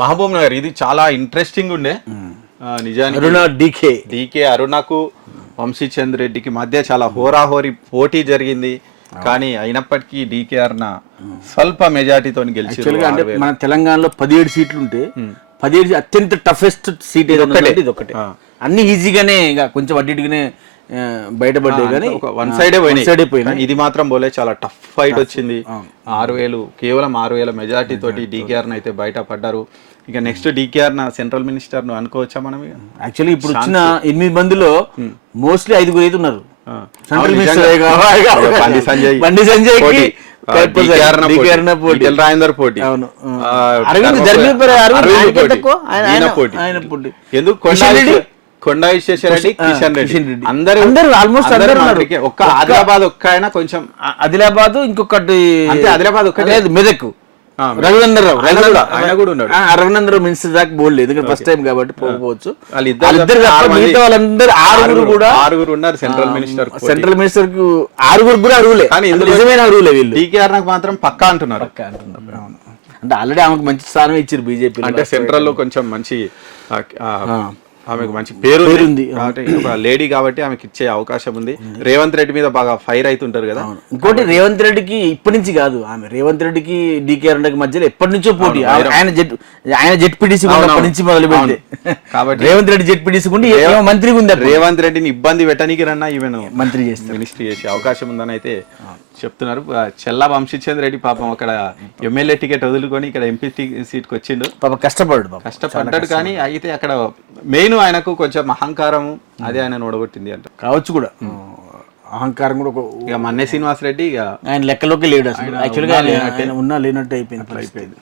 మహబూబ్ నగర్ ఇది చాలా ఇంట్రెస్టింగ్ ఉండే నిజానికి. అరుణ డీకే అరుణకు వంశీచంద్ రెడ్డికి మధ్య చాలా హోరాహోరీ పోటీ జరిగింది. కానీ అయినప్పటికీ డీకే అరుణ స్వల్ప మెజార్టీతో గెలిచారు. అంటే మన తెలంగాణలో 17 సీట్లు ఉంటే 17 అత్యంత టఫెస్ట్ సీట్ ఇది ఒకటే. అన్ని ఈజీగానే కొంచెం అడ్డిగానే బయటపడ్డాయి కానీ వన్ సైడే పోయినాయి. ఇది మాత్రం పోలే, చాలా టఫ్ ఫైట్ వచ్చింది. 6,000 కేవలం 6,000 మెజార్టీ తోటి డీకేఆర్ అయితే బయటపడ్డారు. ఇక నెక్స్ట్ డీకేఆర్ సెంట్రల్ మినిస్టర్ అనుకోవచ్చా మనం? యాక్చువల్లీ ఇప్పుడు వచ్చిన 8 మందిలో మోస్ట్లీ 5 అయితే ఉన్నారు. సెంట్రల్ మినిస్టర్ బండి సంజయ్ పోటీ, ఎందుకు కొండా విశ్వేశ్వరరెడ్డి, కిషన్ రెడ్డి అందరూ ఆల్మోస్ట్ ఒక్క ఆదిలాబాద్ ఒక్క ఆయన కొంచెం ఆదిలాబాద్ ఇంకొకటి అంటే ఆదిలాబాద్ ఒక్క లేదు మెదక్ రఘునందరావు రఘునందరావు మినిస్టర్ దాకా పోలేదు ఎందుకంటే ఫస్ట్ టైం కాబట్టి పోకపోవచ్చు. వాళ్ళందరూ ఆరుగురు ఉన్నారు సెంట్రల్ మినిస్టర్ కు 6 కూడా అరువులే, కానీ నిజమైన అరువులే వీళ్ళు. డీకేఆర్ మాత్రం పక్కా అంటున్నారు. అంటే ఆల్రెడీ ఆమెకు మంచి స్థానం ఇచ్చారు బీజేపీ. అంటే సెంట్రల్ లో కొంచెం మంచి ఆమెకు మంచి పేరు ఉంది, ఒక లేడీ కాబట్టి ఆమెకి ఇచ్చే అవకాశం ఉంది. రేవంత్ రెడ్డి మీద బాగా ఫైర్ అవుతుంటారు కదా. ఇంకోటి రేవంత్ రెడ్డికి ఇప్పటి నుంచి కాదు, ఆమె రేవంత్ రెడ్డికి డీకేఆర్ మధ్యలో ఎప్పటి నుంచో పోటీ. ఆయన జెడ్పీటీసీ నుంచి మొదలు పెడితే కాబట్టి రేవంత్ రెడ్డి జెడ్పీటీసీ ఉండి మంత్రిగా ఉంది. రేవంత్ రెడ్డిని ఇబ్బంది పెట్టడానికి రన్నా ఈమెను మంత్రి చేస్తే మినిస్ట్రీ చేసే అవకాశం ఉందని అయితే చెప్తున్నారు. చెల్లా వంశీచంద్ రెడ్డి పాపం అక్కడ ఎమ్మెల్యే టికెట్ వదులుకొని ఇక్కడ ఎంపీ సీట్కి వచ్చిండు. పాపం కష్టపడ్డాడు కానీ అయితే అక్కడ మెయిన్ ఆయనకు కొంచెం అహంకారం అదే ఆయన ఓడగొట్టింది అంట కావచ్చు కూడా. అహంకారం కూడా ఇక మన్నే శ్రీనివాస్ రెడ్డి ఇక ఆయన లెక్కలోకి లేడు అసలు. యాక్చువల్గా ఉన్నా లేనట్టు అయిపోయింది.